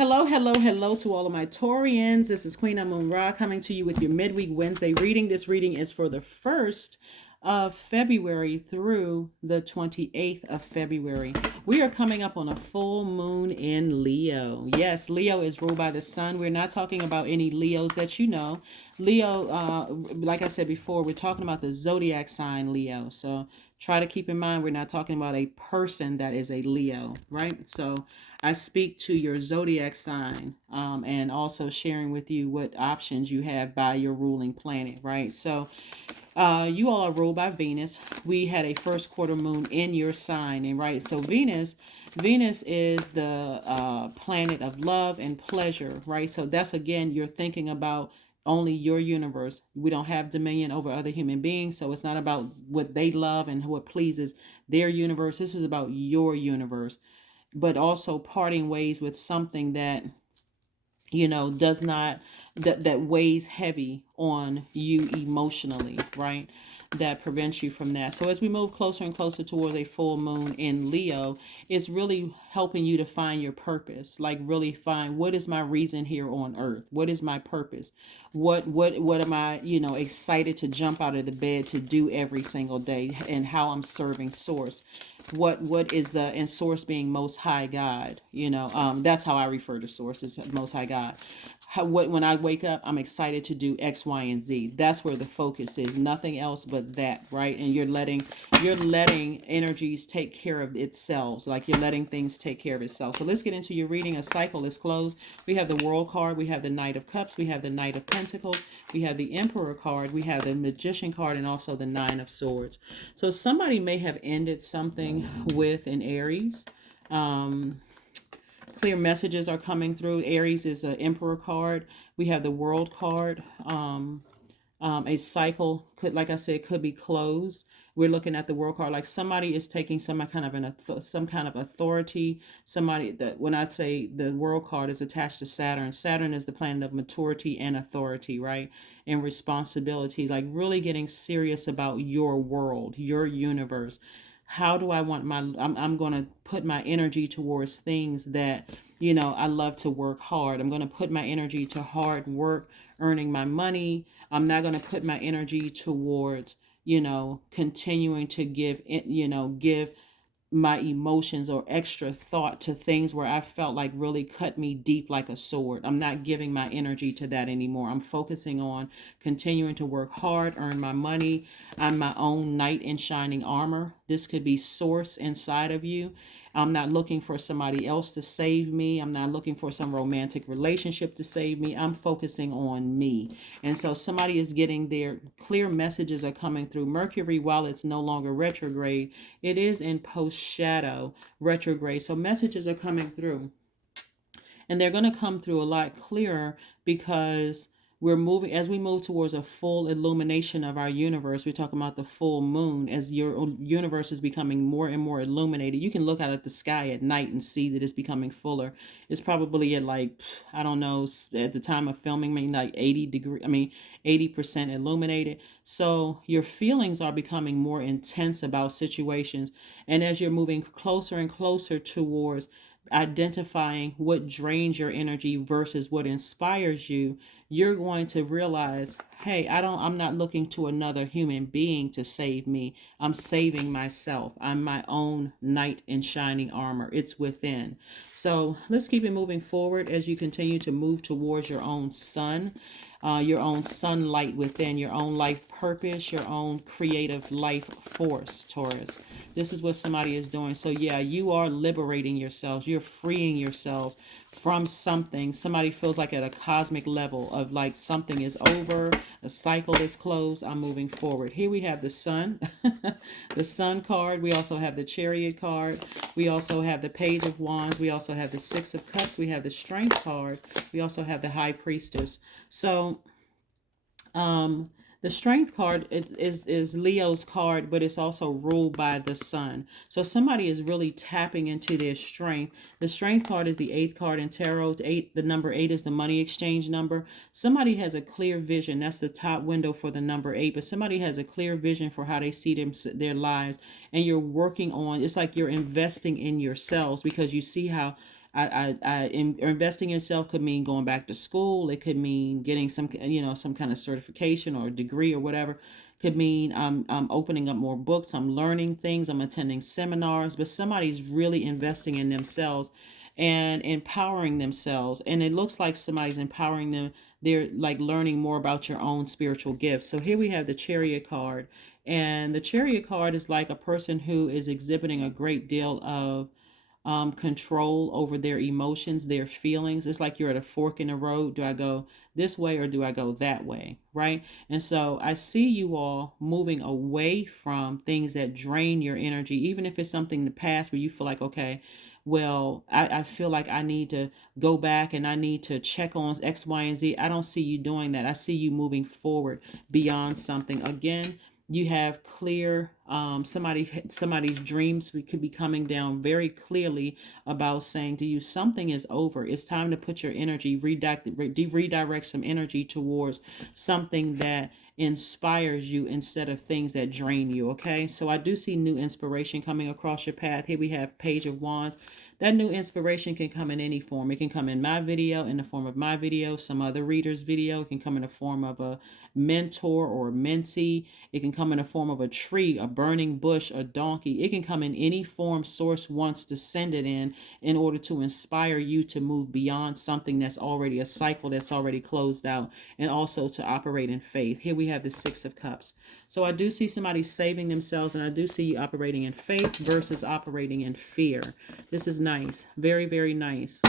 Hello, hello, hello to all of my Taurians. This is Queen Amun Ra coming to you with your midweek Wednesday reading. This reading is for the 1st of February through the 28th of February. We are coming up on a full moon in Leo. Yes, Leo is ruled by the sun. We're not talking about any Leos that you know. Leo, like I said before, we're talking about the zodiac sign Leo. So try to keep in mind we're not talking about a person that is a Leo, right? So I speak to your zodiac sign, and also sharing with you what options you have by your ruling planet, right? So you all are ruled by Venus. We had a first quarter moon in your sign, and right, so Venus is the planet of love and pleasure, right? So that's again, you're thinking about only your universe. We don't have dominion over other human beings, so it's not about what they love and what pleases their universe. This is about your universe, but also parting ways with something that does not that weighs heavy on you emotionally, right? That prevents you from that. So as we move closer and closer towards a full moon in Leo, it's really helping you to find your purpose. Like really find, what is my reason here on earth? What is my purpose? What am I, excited to jump out of the bed to do every single day, and how I'm serving source. What is the, and source being most high God, that's how I refer to source as most high God. When I wake up, I'm excited to do X, Y, and Z. That's where the focus is. Nothing else but that, right? And you're letting energies take care of itself. Like you're letting things take care of itself. So let's get into your reading. A cycle is closed. We have the World card. We have the Knight of Cups. We have the Knight of Pentacles. We have the Emperor card. We have the Magician card, and also the Nine of Swords. So somebody may have ended something with an Aries. Clear messages are coming through. Aries is an Emperor card. We have the World card. A cycle could, like I said, could be closed. We're looking at the World card, like somebody is taking some kind of some kind of authority. Somebody that, when I say the World card is attached to Saturn, Saturn is the planet of maturity and authority, right? And responsibility, like really getting serious about your world, your universe. How do I want I'm going to put my energy towards things that, I love to work hard. I'm going to put my energy to hard work, earning my money. I'm not going to put my energy towards, continuing to give my emotions or extra thought to things where I felt like really cut me deep like a sword. I'm not giving my energy to that anymore. I'm focusing on continuing to work hard, earn my money. I'm my own knight in shining armor. This could be source inside of you. I'm not looking for somebody else to save me. I'm not looking for some romantic relationship to save me. I'm focusing on me. And so somebody is getting their clear messages are coming through. Mercury, while it's no longer retrograde, it is in post shadow retrograde. So messages are coming through. And they're going to come through a lot clearer because as we move towards a full illumination of our universe. We're talking about the full moon. As your universe is becoming more and more illuminated, you can look out at the sky at night and see that it's becoming fuller. It's probably at, like, I don't know, at the time of filming, maybe like 80% illuminated. So your feelings are becoming more intense about situations. And as you're moving closer and closer towards identifying what drains your energy versus what inspires you, you're going to realize, hey, I'm not looking to another human being to save me. I'm saving myself. I'm my own knight in shining armor. It's within. So let's keep it moving forward as you continue to move towards your own sun. Your own sunlight within, your own life purpose, your own creative life force, Taurus. This is what somebody is doing. So yeah, you are liberating yourselves. You're freeing yourselves from something. Somebody feels like at a cosmic level of like something is over, a cycle is closed, I'm moving forward. Here we have the sun, the sun card. We also have the chariot card. We also have the page of wands. We also have the 6 of cups. We have the strength card. We also have the high priestess. So the strength card is Leo's card, but it's also ruled by the sun. So somebody is really tapping into their strength. The strength card is the 8th card in tarot. The number 8 is the money exchange number. Somebody has a clear vision. That's the top window for the number 8. But somebody has a clear vision for how they see their lives. And you're working on, it's like you're investing in yourselves, because you see how Investing in yourself could mean going back to school. It could mean getting some kind of certification or degree or whatever. Could mean I'm opening up more books. I'm learning things. I'm attending seminars. But somebody's really investing in themselves and empowering themselves. And it looks like somebody's empowering them. They're like learning more about your own spiritual gifts. So here we have the Chariot card. And the Chariot card is like a person who is exhibiting a great deal of control over their emotions, their feelings. It's like you're at a fork in the road. Do I go this way or do I go that way? Right. And so I see you all moving away from things that drain your energy, even if it's something in the past where you feel like, okay, well, I feel like I need to go back and I need to check on X, Y, and Z. I don't see you doing that. I see you moving forward beyond something. Again, you have clear somebody's dreams could be coming down very clearly about saying to you something is over. It's time to put your energy redirect some energy towards something that inspires you instead of things that drain you. Okay, so I do see new inspiration coming across your path. Here we have Page of Wands. That new inspiration can come in any form. It can come in my video, in the form of my video, some other reader's video. It can come in the form of a mentor or a mentee. It can come in the form of a tree, a burning bush, a donkey. It can come in any form Source wants to send it in order to inspire you to move beyond something that's already a cycle that's already closed out, and also to operate in faith. Here we have the Six of Cups. So I do see somebody saving themselves, and I do see you operating in faith versus operating in fear. This is nice. Very, very nice.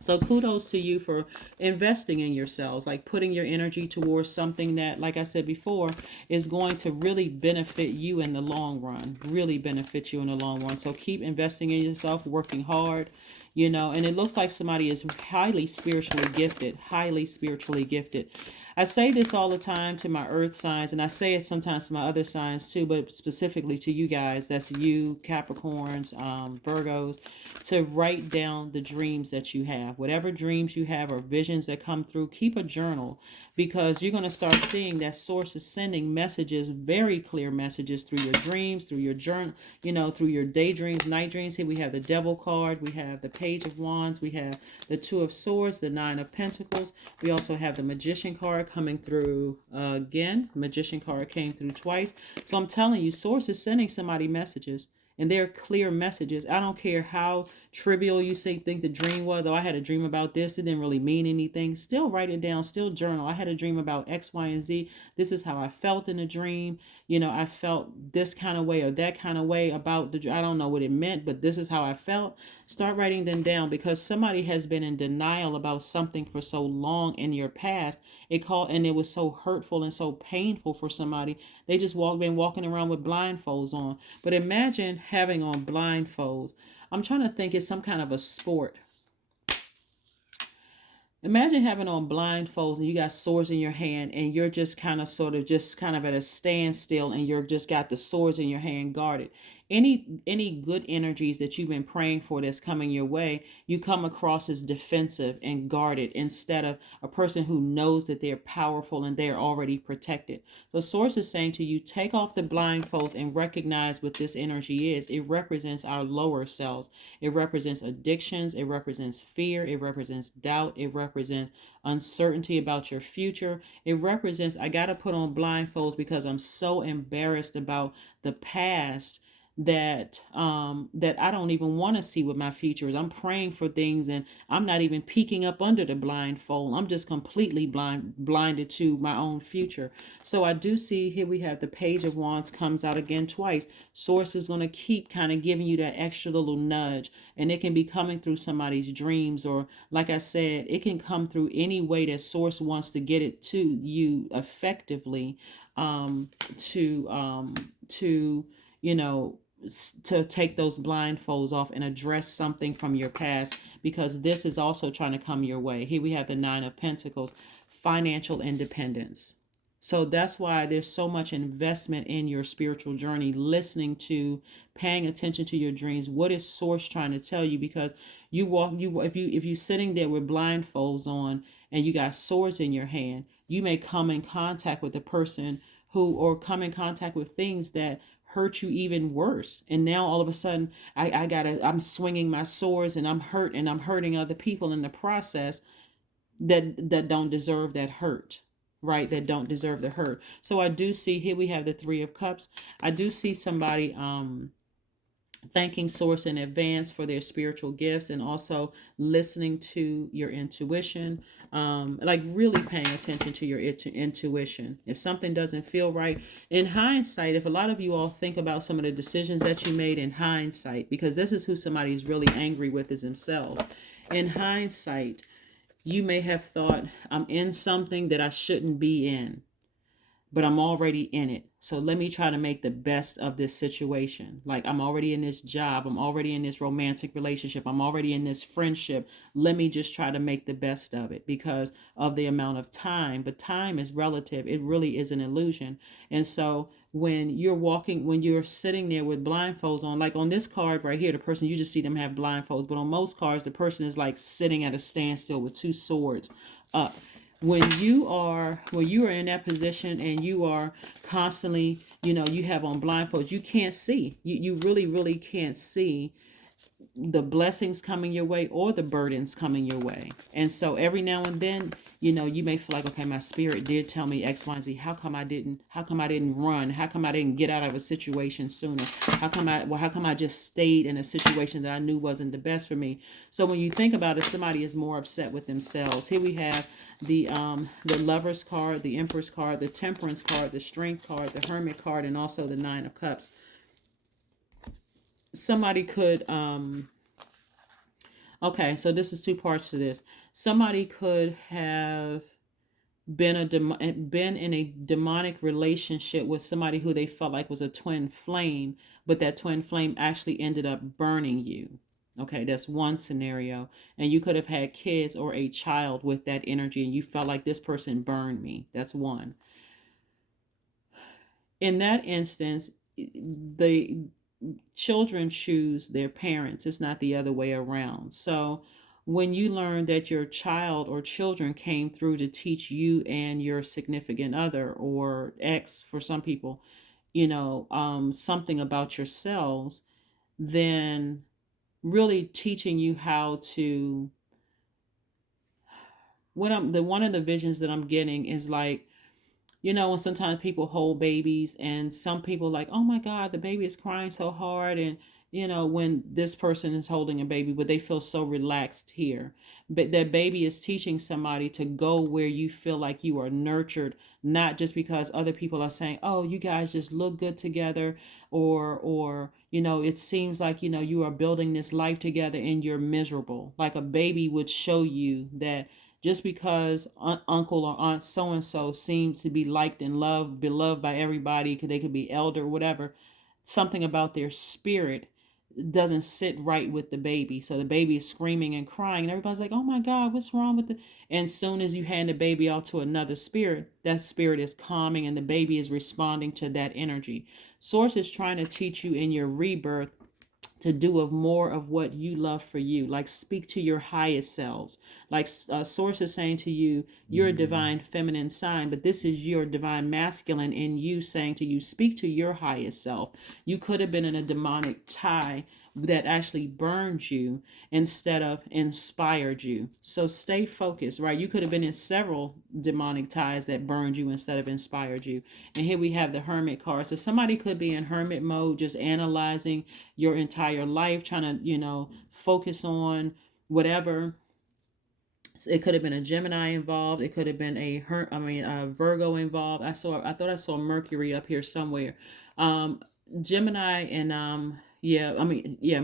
So kudos to you for investing in yourselves, like putting your energy towards something that, like I said before, is going to really benefit you in the long run, really benefit you in the long run. So keep investing in yourself, working hard, and it looks like somebody is highly spiritually gifted, highly spiritually gifted. I say this all the time to my earth signs, and I say it sometimes to my other signs too, but specifically to you guys, that's you, Capricorns, Virgos, to write down the dreams that you have. Whatever dreams you have or visions that come through, keep a journal, because you're going to start seeing that Source is sending messages, very clear messages through your dreams, through your journal, through your daydreams, night dreams. Here we have the Devil card, we have the Page of Wands, we have the Two of Swords, the Nine of Pentacles. We also have the Magician card coming through again. Magician card came through twice. So I'm telling you, Source is sending somebody messages, and they're clear messages. I don't care how trivial you think the dream was. Oh, I had a dream about this. It didn't really mean anything. Still write it down. Still journal. I had a dream about X, Y, and Z. This is how I felt in the dream. I felt this kind of way or that kind of way about I don't know what it meant, but this is how I felt. Start writing them down, because somebody has been in denial about something for so long in your past. And it was so hurtful and so painful for somebody. They just been walking around with blindfolds on. But imagine having on blindfolds. I'm trying to think it's some kind of a sport. Imagine having on blindfolds and you got swords in your hand, and you're just kind of at a standstill, and you're just got the swords in your hand guarded. Any good energies that you've been praying for that's coming your way, you come across as defensive and guarded instead of a person who knows that they're powerful and they're already protected. So Source is saying to you, take off the blindfolds and recognize what this energy is. It represents our lower selves. It represents addictions. It represents fear. It represents doubt. It represents uncertainty about your future. It represents, I got to put on blindfolds because I'm so embarrassed about the past that I don't even want to see what my future is. I'm praying for things and I'm not even peeking up under the blindfold. I'm just completely blinded to my own future. So I do see here we have the Page of Wands comes out again twice. Source is going to keep kind of giving you that extra little nudge, and it can be coming through somebody's dreams, or like I said, it can come through any way that Source wants to get it to you effectively, to take those blindfolds off and address something from your past, because this is also trying to come your way. Here we have the Nine of Pentacles, financial independence. So that's why there's so much investment in your spiritual journey, listening to, paying attention to your dreams. What is Source trying to tell you? Because if you're sitting there with blindfolds on and you got swords in your hand, you may come in contact with a person or come in contact with things that hurt you even worse. And now all of a sudden I'm swinging my swords and I'm hurt and I'm hurting other people in the process that don't deserve that hurt, right? That don't deserve the hurt. So I do see here we have the Three of Cups. I do see somebody thanking source in advance for their spiritual gifts, and also listening to your intuition, like really paying attention to your intuition. If something doesn't feel right in hindsight, if a lot of you all think about some of the decisions that you made in hindsight, because this is who somebody's really angry with, is themselves. In hindsight, you may have thought, I'm in something that I shouldn't be in, but I'm already in it. So let me try to make the best of this situation. Like, I'm already in this job. I'm already in this romantic relationship. I'm already in this friendship. Let me just try to make the best of it because of the amount of time. But time is relative. It really is an illusion. And so when you're sitting there with blindfolds on, like on this card right here, the person, you just see them have blindfolds. But on most cards, the person is like sitting at a standstill with two swords up. When you are in that position and you are constantly, you have on blindfolds, you can't see. You really can't see the blessings coming your way or the burdens coming your way. And so every now and then, you may feel like, okay, my spirit did tell me X, Y, and Z. How come I didn't run? How come I didn't get out of a situation sooner? How come I just stayed in a situation that I knew wasn't the best for me? So when you think about it, somebody is more upset with themselves. Here we have the Lover's card, the Empress card, the Temperance card, the Strength card, the Hermit card, and also the Nine of Cups. Somebody could okay, so this is two parts to this. Somebody could have been in a demonic relationship with somebody who they felt like was a twin flame, but that twin flame actually ended up burning you. Okay, that's one scenario. And you could have had kids or a child with that energy and you felt like this person burned me. That's one. In that instance, the children choose their parents. It's not the other way around. So when you learn that your child or children came through to teach you and your significant other, or ex for some people, something about yourselves, then really teaching you how to, one of the visions that I'm getting is like, when sometimes people hold babies and some people like, oh my God, the baby is crying so hard. And, when this person is holding a baby, but they feel so relaxed here. But that baby is teaching somebody to go where you feel like you are nurtured, not just because other people are saying, oh, you guys just look good together. Or, it seems like, you are building this life together and you're miserable. Like a baby would show you that just because uncle or aunt so and so seems to be liked and beloved by everybody, they could be elder or whatever, something about their spirit doesn't sit right with the baby. So the baby is screaming and crying, and everybody's like, "Oh my God, what's wrong with the?" And soon as you hand the baby out to another spirit, that spirit is calming, and the baby is responding to that energy. Source is trying to teach you in your rebirth to do of more of what you love for you, like speak to your highest selves. Like source is saying to you, you're a divine feminine sign, but this is your divine masculine in you saying to you, speak to your highest self. You could have been in a demonic tie that actually burned you instead of inspired you. So stay focused, right? You could have been in several demonic ties that burned you instead of inspired you. And here we have the Hermit card. So somebody could be in hermit mode, just analyzing your entire life, trying to, focus on whatever. It could have been a Gemini involved. It could have been a Virgo involved. I thought I saw Mercury up here somewhere. Gemini and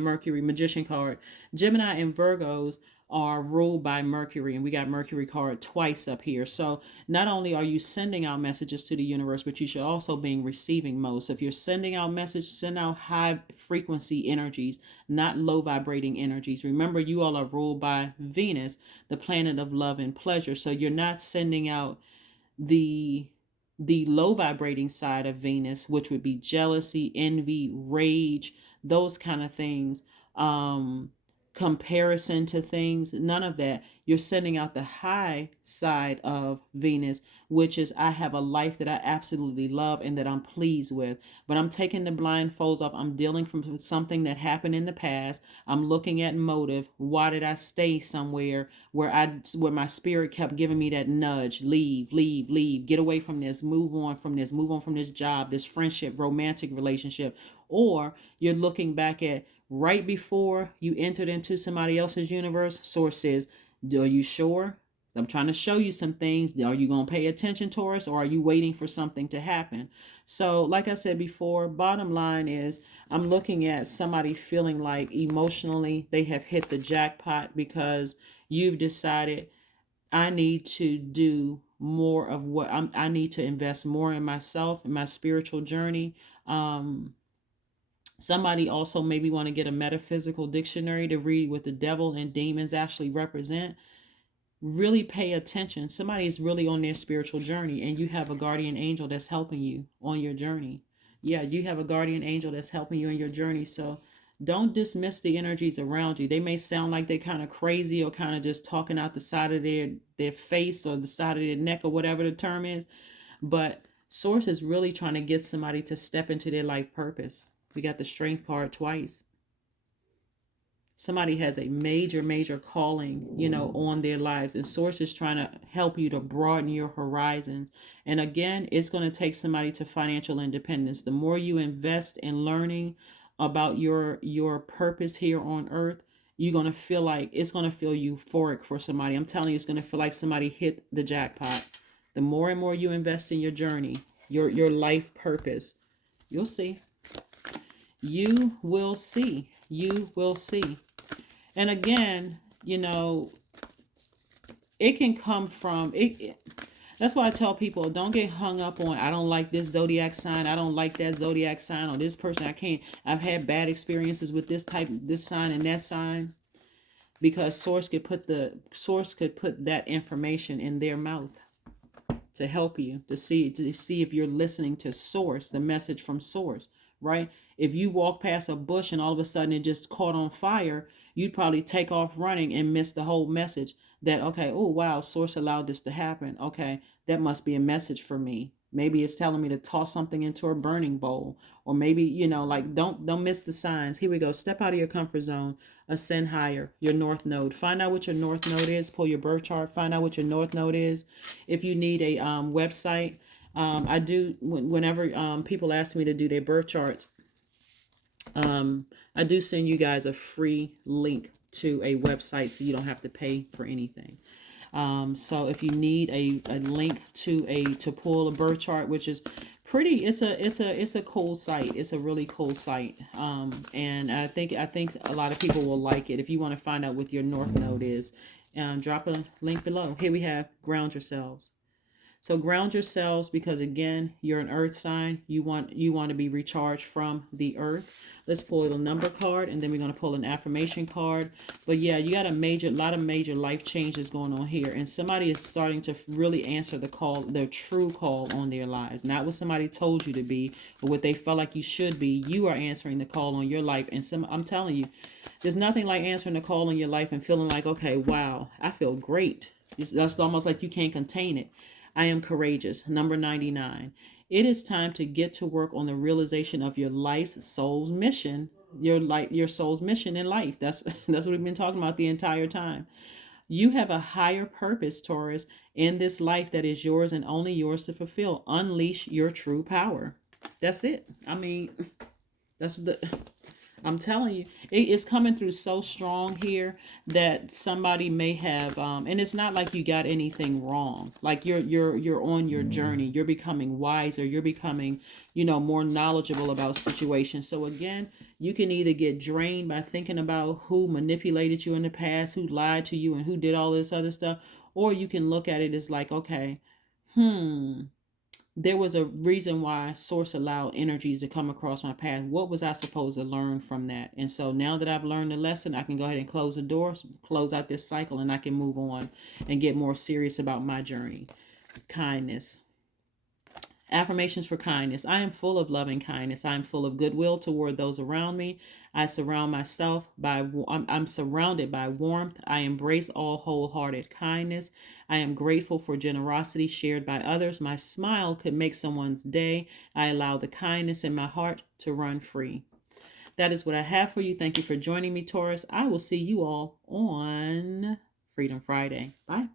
Mercury, Magician card. Gemini and Virgos are ruled by Mercury, and we got Mercury card twice up here. So not only are you sending out messages to the universe, but you should also be in receiving mode. So if you're sending out messages, send out high frequency energies, not low vibrating energies. Remember, you all are ruled by Venus, the planet of love and pleasure. So you're not sending out the low vibrating side of Venus, which would be jealousy, envy, rage, those kind of things. comparison to things, none of that. You're sending out the high side of Venus, which is I have a life that I absolutely love and that I'm pleased with. But I'm taking the blindfolds off. I'm dealing from something that happened in the past. I'm looking at motive. Why did I stay somewhere where my spirit kept giving me that nudge? Leave, leave, leave. Get away from this. Move on from this. Move on from this job, this friendship, romantic relationship. Or you're looking back at right before you entered into somebody else's universe. Source says, are you sure? I'm trying to show you some things. Are you going to pay attention, Taurus, or are you waiting for something to happen? So, like I said before, bottom line is I'm looking at somebody feeling like emotionally they have hit the jackpot because you've decided I need to do more of what I need to invest more in myself, in my spiritual journey. Somebody also maybe want to get a metaphysical dictionary to read what the devil and demons actually represent. Really pay attention. Somebody is really on their spiritual journey, and you have a guardian angel that's helping you on your journey. Yeah, you have a guardian angel that's helping you on your journey. So don't dismiss the energies around you. They may sound like they're kind of crazy or kind of just talking out the side of their face or the side of their neck or whatever the term is, but Source is really trying to get somebody to step into their life purpose. We got the Strength card twice. Somebody has a major calling, on their lives, and Source is trying to help you to broaden your horizons. And again, it's going to take somebody to financial independence. The more you invest in learning about your purpose here on earth, you're going to feel like it's going to feel euphoric for somebody. I'm telling you, it's going to feel like somebody hit the jackpot. The more and more you invest in your journey, your life purpose, you'll see. You will see. You will see. And again, it can come from it. That's why I tell people, don't get hung up on, I don't like this zodiac sign, I don't like that zodiac sign, or this person, I've had bad experiences with this sign and that sign, because Source could put that information in their mouth to help you to see if you're listening to Source, the message from Source, right? If you walk past a bush and all of a sudden it just caught on fire, you'd probably take off running and miss the whole message that, okay, oh, wow, Source allowed this to happen. Okay, that must be a message for me. Maybe it's telling me to toss something into a burning bowl. Or maybe, don't miss the signs. Here we go. Step out of your comfort zone. Ascend higher. Your north node. Find out what your north node is. Pull your birth chart. Find out what your north node is. If you need a website, I do, whenever people ask me to do their birth charts, I do send you guys a free link to a website so you don't have to pay for anything. So if you need a link to pull a birth chart, which is pretty, it's a cool site. It's a really cool site. And I think a lot of people will like it. If you want to find out what your north node is, drop a link below. Here we have ground yourselves. So ground yourselves, because again, you're an earth sign. You want to be recharged from the earth. Let's pull a number card, and then we're going to pull an affirmation card. But yeah, you got a lot of major life changes going on here, and somebody is starting to really answer the call, their true call on their lives. Not what somebody told you to be, or what they felt like you should be. You are answering the call on your life, and I'm telling you, there's nothing like answering the call on your life and feeling like, okay, wow, I feel great. That's almost like you can't contain it. I am courageous. Number 99. It is time to get to work on the realization of your life's soul's mission. Your soul's mission in life. That's what we've been talking about the entire time. You have a higher purpose, Taurus, in this life that is yours and only yours to fulfill. Unleash your true power. That's it. I mean, I'm telling you, it's coming through so strong here that somebody may have, and it's not like you got anything wrong. Like you're on your journey. You're becoming wiser. You're becoming, more knowledgeable about situations. So again, you can either get drained by thinking about who manipulated you in the past, who lied to you, and who did all this other stuff, or you can look at it as like, okay, there was a reason why Source allowed energies to come across my path. What was I supposed to learn from that? And so now that I've learned the lesson, I can go ahead and close the door, close out this cycle, and I can move on and get more serious about my journey. Kindness. Affirmations for kindness. I am full of loving kindness. I am full of goodwill toward those around me. I surround myself by, I'm surrounded by warmth. I embrace all wholehearted kindness. I am grateful for generosity shared by others. My smile could make someone's day. I allow the kindness in my heart to run free. That is what I have for you. Thank you for joining me, Taurus. I will see you all on Freedom Friday. Bye.